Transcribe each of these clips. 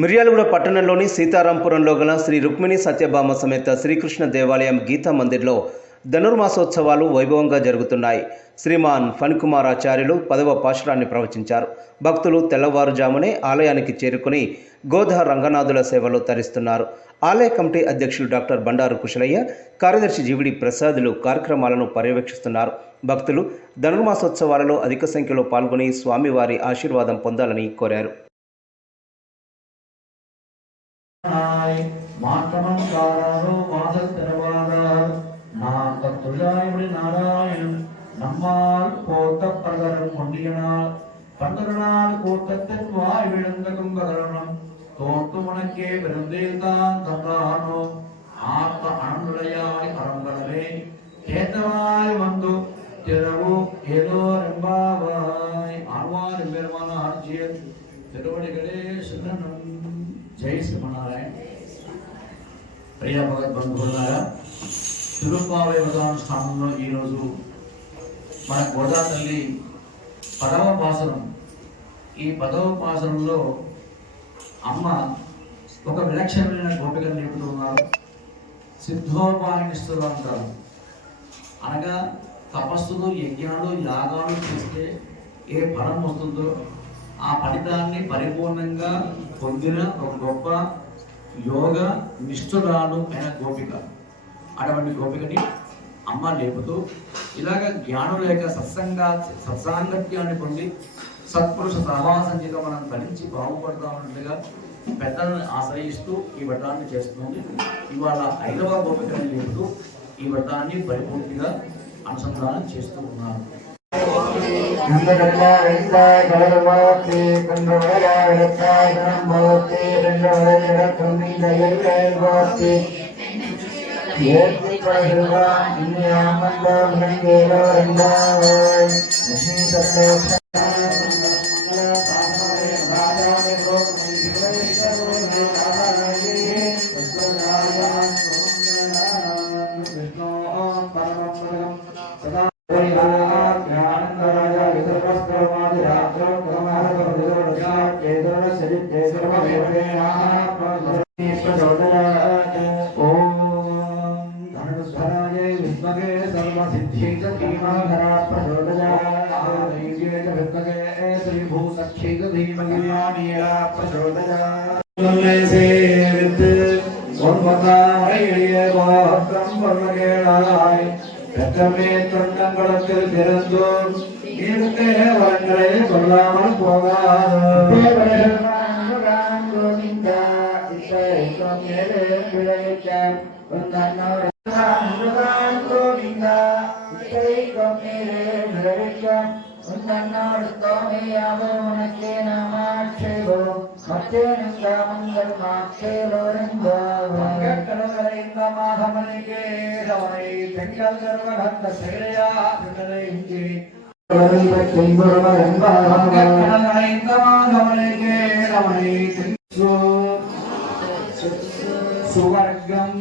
మిర్యాలగూడ పట్టణంలోని సీతారాంపురంలో గల శ్రీ రుక్మిణి సత్యభామ సమేత శ్రీకృష్ణ దేవాలయం గీతా మందిర్లో ధనుర్మాసోత్సవాలు వైభవంగా జరుగుతున్నాయి. శ్రీమాన్ ఫణికుమార్ ఆచార్యులు 10వ పాశురాన్ని ప్రవచించారు. భక్తులు తెల్లవారుజామునే ఆలయానికి చేరుకుని గోధ రంగనాథుల సేవలో తరిస్తున్నారు. ఆలయ కమిటీ అధ్యక్షులు డాక్టర్ బండారు కుశలయ్య, కార్యదర్శి జీవిడి ప్రసాదులు కార్యక్రమాలను పర్యవేక్షిస్తున్నారు. భక్తులు ధనుర్మాసోత్సవాలలో అధిక సంఖ్యలో పాల్గొని స్వామివారి ఆశీర్వాదం పొందాలని కోరారు. நாராயணன் நம்மால் போத்த பிரகரம் கொண்டியனால் பந்தருநாள் கூட்டத்தின் வாய் விழுந்த கும்பகரணம் தோத்து உனக்கே பெருந்தேல்தான் தந்தானோ ஆத்த அனந்துடையாய் அறங்களவே கேட்டவாய் வந்து திறவு ஏதோ ரெம்பாவாய் ஆழ்வார் பெருமான ஆட்சியர் திருவடிகளே சுந்தரம். ஜெய் சிவநாராயண். ప్రియ భగవద్బంధువులారా, తిరుప్పావై వ్రతానుష్ఠానంలో ఈరోజు మన గోదా తల్లి 10వ పాసరం. ఈ 10వ పాసరంలో అమ్మ ఒక విలక్షణమైన గోపికను నిలుపుతూ ఉన్నారు. సిద్ధోపాయనిస్తులు అంటారు. అనగా తపస్సులు, యజ్ఞాలు, యాగాలు చేస్తే ఏ ఫలం వస్తుందో ఆ ఫలితాన్ని పరిపూర్ణంగా పొందిన ఒక గొప్ప యోగ నిష్ఠురాలు అయిన గోపిక. అటువంటి గోపికని అమ్మ లేపుతూ ఇలాగ జ్ఞానం లేక సత్సాంగత్యాన్ని పొంది సత్పురుష సహవాసంగా మనం ఫలించి బాగుపడతామన్నట్టుగా పెద్దలను ఆశ్రయిస్తూ ఈ వ్రతాన్ని చేస్తుంది. ఇవాళ 5వ గోపికని లేపుతూ ఈ వ్రతాన్ని పరిపూర్తిగా అనుసంధానం చేస్తూ ఉన్నారు. தொண்டங்களத்தில் பிறந்தோ சொல்லாமல் சுவர்க்கம்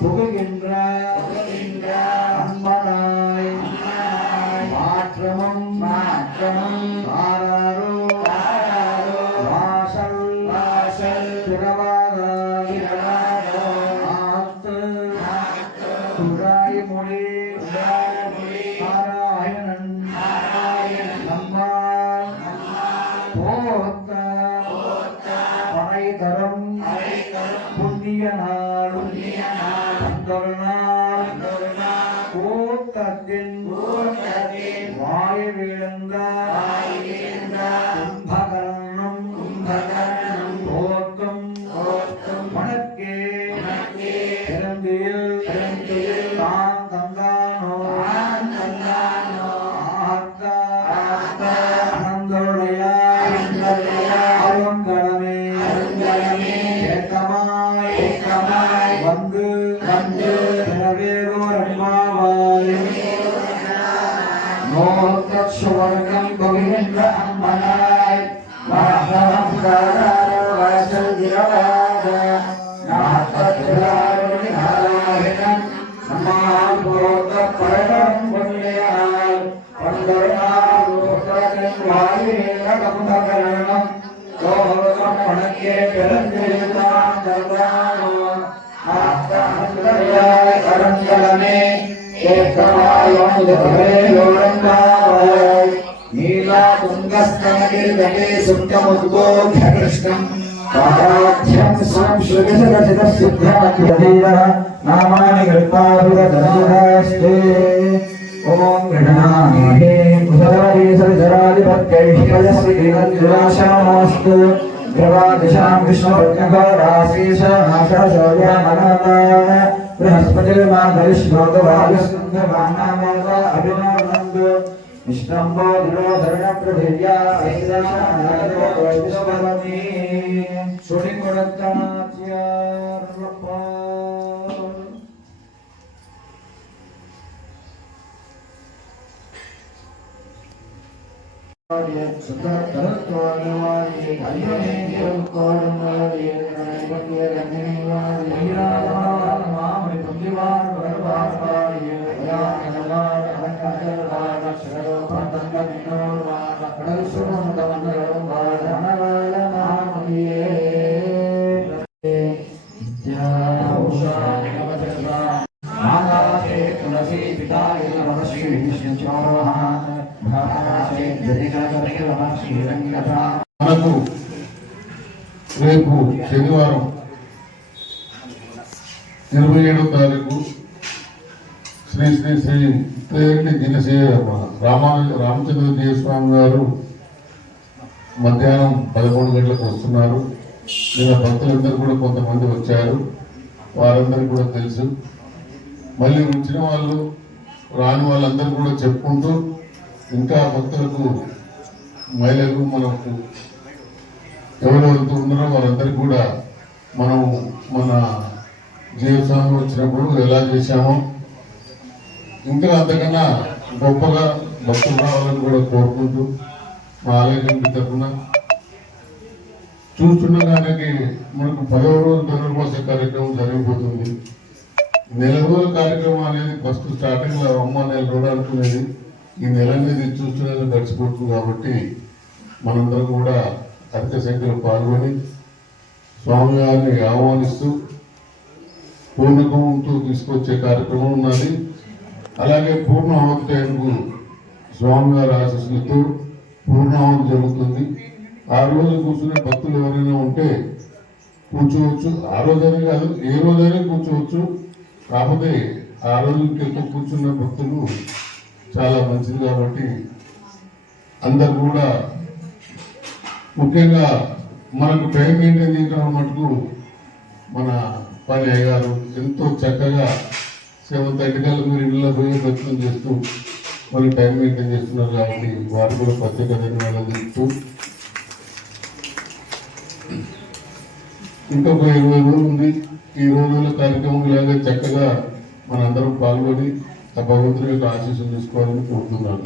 புகுகின்ற அம்மனாய் மாற்றமும் ஆராரோ வாசல் திரவாதாய் ஆத்து துராய் மொழி நாராயணன் நம்மால் போத்த பனை தரம் புண்ணிய நாள் கூட்டத்தின் வாய் விழுந்த கும்பகர்ணம் போற்றும் மணக்கே பிறந்தியில் தான் தந்தானோ அனந்தோடையாய் அருங்கடமே ஏக்கமாய் வந்து சுவர்க்கம் புகின்ற அம்மனாய் வாசல் திரவாத நாராயணன் நம்மால் போத பழம் கொள்ளையா नीला तुंगस्तनगिरितटे सुप्तमुद्बोध्य कृष्णं पादाख्यं संश्रुतिसरचितः सिद्धाख्यधीरः नामानि कृत्वाभिरदर्शितास्ते ॐ गृह्णामहे कुशलानि सर्जरादिपत्यैश्वर्यश्रीमन्दिराशामस्तु प्रवादिशां विष्णुप्रज्ञघोराशीषाशौर्यमनोदान बृहस्पतिर्माधरिश्लोकवायुसुन्दरमानामोदा अभिनन्दन्तु निष्ठम्बो दिरोधरणप्रभेर्या ऐश्वर्यशानादोविश्वभवति सुनिकुडत्तनाच्यर्वप्प మనకు రేపు శనివారం 27వ తారీఖు శ్రీ శ్రీ శ్రీ తేటి జినసేయ రామచంద్రజీయ స్వామి గారు మధ్యాహ్నం 11 గంటలకు వస్తున్నారు. నిన్న భక్తులందరూ కూడా కొంతమంది వచ్చారు, వారందరికీ కూడా తెలుసు. మళ్ళీ వచ్చిన వాళ్ళు రాని వాళ్ళందరూ కూడా చెప్పుకుంటూ ఇంకా భక్తులకు మహిళలు మనకు ఎవరెవరైతే ఉన్నారో వారందరికీ కూడా మనం మన జీవస్వామి వచ్చినప్పుడు ఎలా చేశామో ఇంకా అంతకన్నా గొప్పగా భక్తులు రావాలని కూడా కోరుకుంటూ మా ఆలయం తరఫున చూస్తుండగానే మనకు 10వ రోజు ధనుర్మాస కార్యక్రమం జరిగిపోతుంది. నెల రోజుల కార్యక్రమం అనేది ఫస్ట్ స్టార్టింగ్ లో అమ్మ నెల రోజులు అనుకునేది, ఈ నెల అనేది చూస్తూనే గడిచిపోతుంది. కాబట్టి మనందరం కూడా అధిక సంఖ్యలో పాల్గొని స్వామివారిని ఆహ్వానిస్తూ పూర్ణకుంతో తీసుకొచ్చే కార్యక్రమం ఉన్నది. అలాగే పూర్ణాహుతి టైంకు స్వామివారి ఆశీస్సులతో పూర్ణాహుతి జరుగుతుంది. ఆ రోజు కూర్చునే భక్తులు ఎవరైనా ఉంటే కూర్చోవచ్చు. ఆ రోజైనా కాదు, ఏ రోజైనా కూర్చోవచ్చు. కాకపోతే ఆ రోజు ఎక్కువ కూర్చున్న భక్తులు చాలా మంచిది. కాబట్టి అందరు కూడా ముఖ్యంగా మనకు టైం మెయింటైన్ చేయడం మటుకు మన పని అయ్యారు ఎంతో చక్కగా 7:30 కల్లా మీరు ఇళ్ళలో పోయి దర్శనం చేస్తూ మరి టైం మెయింటైన్ చేస్తున్నారు. కాబట్టి వారు కూడా ప్రత్యేక ధన్యవాదాలు చెప్తూ ఇంకొక 20 రోజులు ఉంది. ఈ రోజుల కార్యక్రమం ఇలాగే చక్కగా మనందరం పాల్గొని ఆ భగవంతుడి యొక్క ఆశీస్సులు తీసుకోవాలని కోరుతున్నాను.